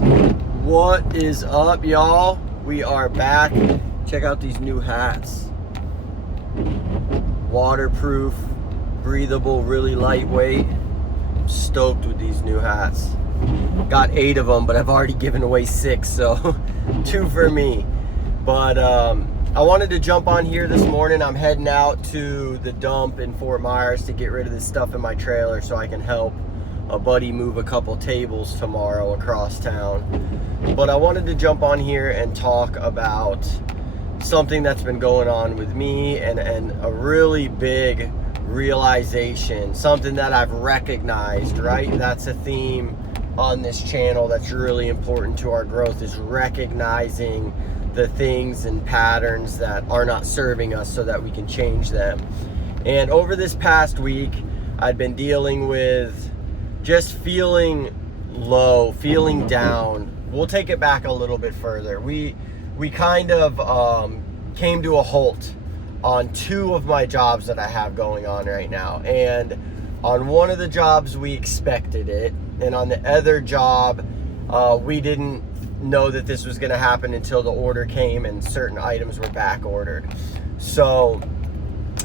What is up, y'all? We are back. Check out these new hats. Waterproof, breathable, really lightweight. I'm stoked with these new hats. Got 8 of them, but I've already given away 6, so 2 for me. But I wanted to jump on here this morning. I'm heading out to the dump in Fort Myers to get rid of this stuff in my trailer so I can help a buddy move a couple tables tomorrow across town. But I wanted to jump on here and talk about something that's been going on with me and a really big realization, something that I've recognized, right? That's a theme on this channel that's really important to our growth, is recognizing the things and patterns that are not serving us so that we can change them. And over this past week, I've been dealing with just feeling low, feeling down. We'll take it back a little bit further. We kind of came to a halt on 2 of my jobs that I have going on right now. And on one of the jobs, we expected it. And on the other job, we didn't know that this was going to happen until the order came and certain items were back ordered. So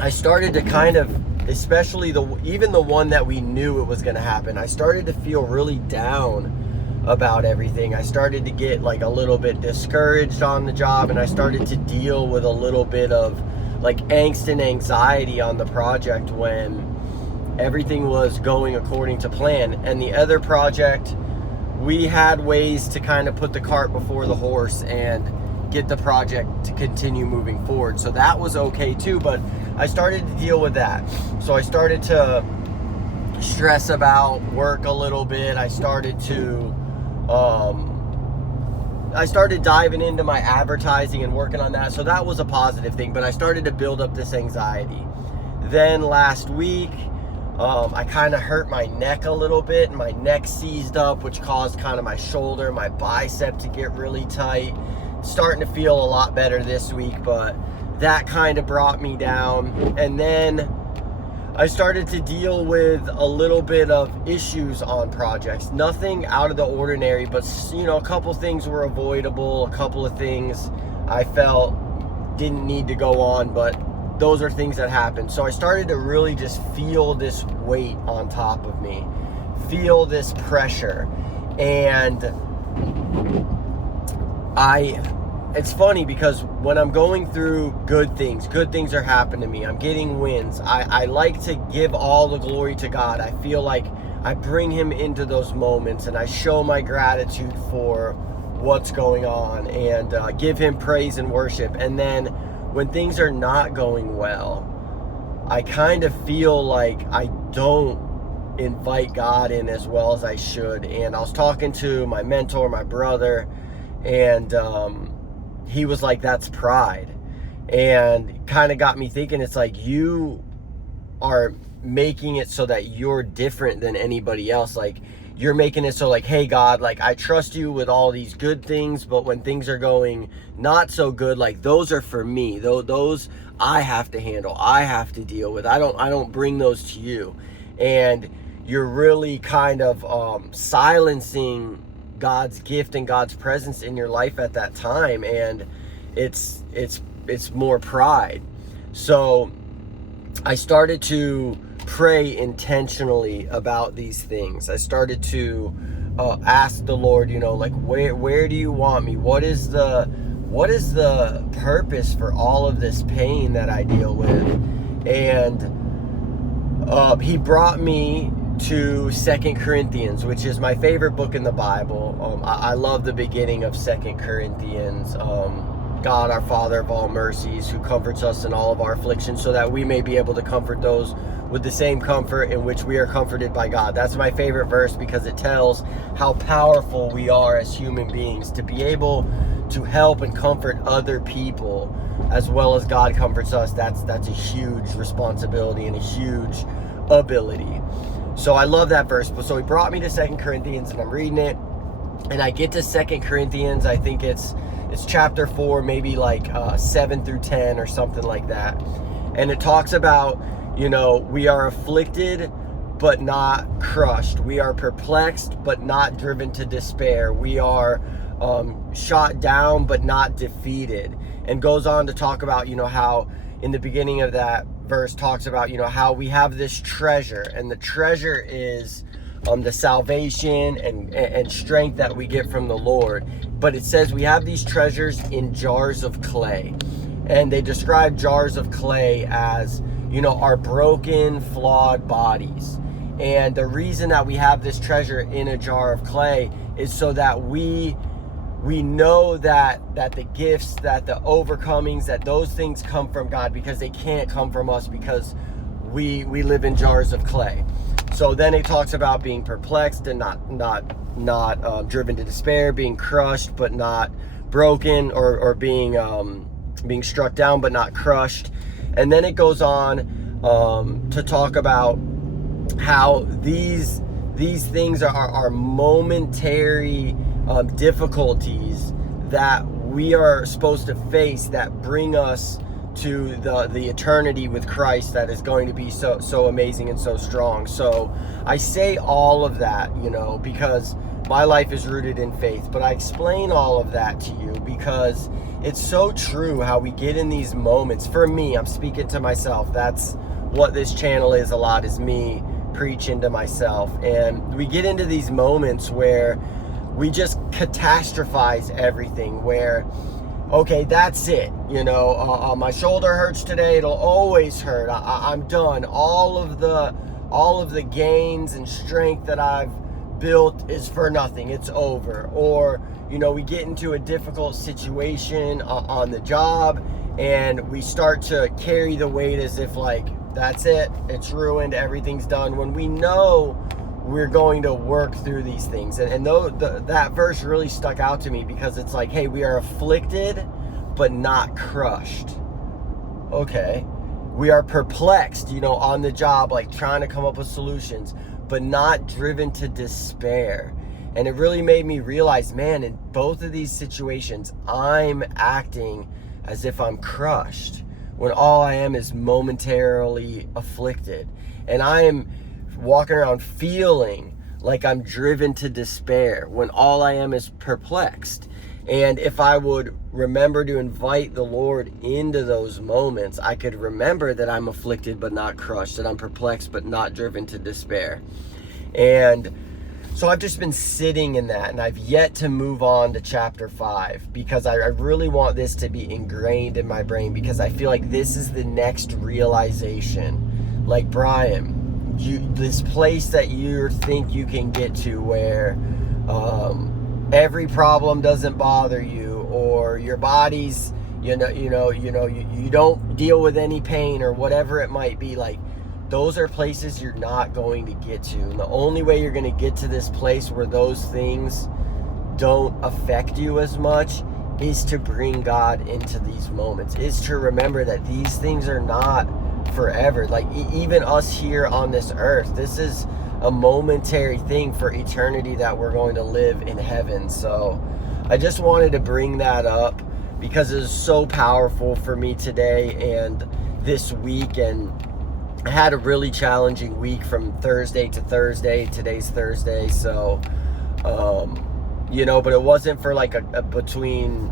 I started to kind of, especially even the one that we knew it was going to happen, I started to feel really down about everything. I started to get like a little bit discouraged on the job, and I started to deal with a little bit of like angst and anxiety on the project when everything was going according to plan. And the other project, we had ways to kind of put the cart before the horse and get the project to continue moving forward. So that was okay too, but I started to deal with that. So I started to stress about work a little bit. I started diving into my advertising and working on that. So that was a positive thing, but I started to build up this anxiety. Then last week, I kind of hurt my neck a little bit, and my neck seized up, which caused kind of my shoulder, my bicep to get really tight. Starting to feel a lot better this week, but that kind of brought me down. And then I started to deal with a little bit of issues on projects. Nothing out of the ordinary, but a couple things were avoidable. A couple of things I felt didn't need to go on, but those are things that happen. So I started to really just feel this weight on top of me, feel this pressure. And it's funny because when I'm going through good things are happening to me. I'm getting wins. I like to give all the glory to God. I feel like I bring him into those moments and I show my gratitude for what's going on and give him praise and worship. And then when things are not going well, I kind of feel like I don't invite God in as well as I should. And I was talking to my mentor, my brother, and he was like, that's pride. And kind of got me thinking, it's like you are making it so that you're different than anybody else. Like you're making it so like, hey God, like I trust you with all these good things, but when things are going not so good, like those are for me. Those I have to handle, I have to deal with. I don't bring those to you. And you're really kind of silencing God's gift and God's presence in your life at that time, and it's more pride. So I started to pray intentionally about these things. I started to ask the Lord, like where do you want me? What is the purpose for all of this pain that I deal with? And he brought me to 2 Corinthians, which is my favorite book in the Bible. I love the beginning of 2 Corinthians. God, our Father of all mercies, who comforts us in all of our afflictions, so that we may be able to comfort those with the same comfort in which we are comforted by God. That's my favorite verse because it tells how powerful we are as human beings to be able to help and comfort other people as well as God comforts us. That's a huge responsibility and a huge ability. So I love that verse. So he brought me to 2 Corinthians, and I'm reading it, and I get to 2 Corinthians, I think it's chapter 4, maybe like 7 through 10 or something like that. And it talks about, we are afflicted, but not crushed. We are perplexed, but not driven to despair. We are shot down, but not defeated. And goes on to talk about, how in the beginning of that verse talks about, how we have this treasure, and the treasure is the salvation and strength that we get from the Lord. But it says we have these treasures in jars of clay. And they describe jars of clay as, our broken, flawed bodies. And the reason that we have this treasure in a jar of clay is so that we know that the gifts, that the overcomings, that those things come from God, because they can't come from us, because we live in jars of clay. So then it talks about being perplexed and not driven to despair, being crushed but not broken, or being struck down but not crushed. And then it goes on to talk about how these things are momentary difficulties that we are supposed to face, that bring us to the eternity with Christ, that is going to be so amazing and so strong. So I say all of that, because my life is rooted in faith, but I explain all of that to you because it's so true how we get in these moments. For me, I'm speaking to myself. That's what this channel is a lot, is me preaching to myself. And we get into these moments where we just catastrophize everything, where, okay, that's it. My shoulder hurts today. It'll always hurt. I'm done. All of the gains and strength that I've built is for nothing. It's over. Or, we get into a difficult situation on the job, and we start to carry the weight as if like, that's it. It's ruined. Everything's done. When we know we're going to work through these things. And that verse really stuck out to me, because it's like, hey, we are afflicted, but not crushed. Okay. We are perplexed, on the job, like trying to come up with solutions, but not driven to despair. And it really made me realize, man, in both of these situations, I'm acting as if I'm crushed, when all I am is momentarily afflicted. And I am walking around feeling like I'm driven to despair, when all I am is perplexed. And if I would remember to invite the Lord into those moments, I could remember that I'm afflicted but not crushed, that I'm perplexed but not driven to despair. And so I've just been sitting in that, and I've yet to move on to chapter 5, because I really want this to be ingrained in my brain, because I feel like this is the next realization. Like, Brian, this place that you think you can get to, where every problem doesn't bother you, or your body's, you don't deal with any pain, or whatever it might be. Like, those are places you're not going to get to. And the only way you're going to get to this place where those things don't affect you as much is to bring God into these moments, is to remember that these things are not forever. Like, even us here on this earth, this is a momentary thing for eternity that we're going to live in heaven. So I just wanted to bring that up, because it was so powerful for me today and this week. And I had a really challenging week from Thursday to Thursday. Today's Thursday. So, but it wasn't for like a between,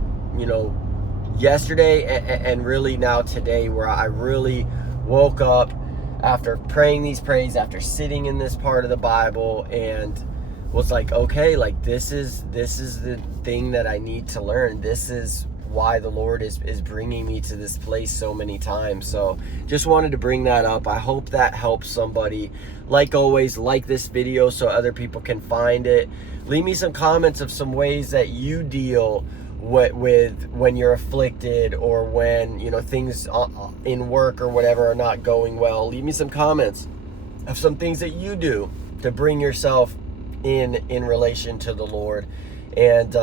yesterday and really now today, where I really woke up after praying these prayers, after sitting in this part of the Bible, and was like, okay, like this is the thing that I need to learn. This is why the Lord is bringing me to this place so many times. So just wanted to bring that up. I hope that helps somebody. Like always, like this video so other people can find it. Leave me some comments of some ways that you deal with when you're afflicted, or when things in work or whatever are not going well. Leave me some comments of some things that you do to bring yourself in relation to the Lord. And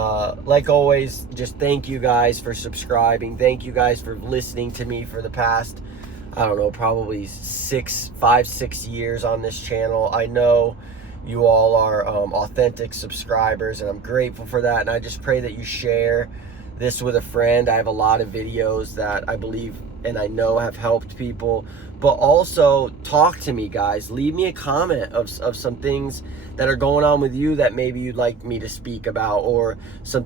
like always, just thank you guys for subscribing. Thank you guys for listening to me for the past, I don't know, probably 5-6 years on this channel. I know you all are authentic subscribers, and I'm grateful for that. And I just pray that you share this with a friend. I have a lot of videos that I believe and I know have helped people. But also talk to me, guys. Leave me a comment of some things that are going on with you that maybe you'd like me to speak about, or some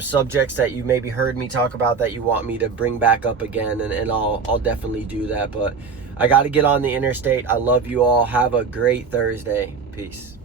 subjects that you maybe heard me talk about that you want me to bring back up again, and I'll definitely do that. But I got to get on the interstate. I love you all. Have a great Thursday. Peace.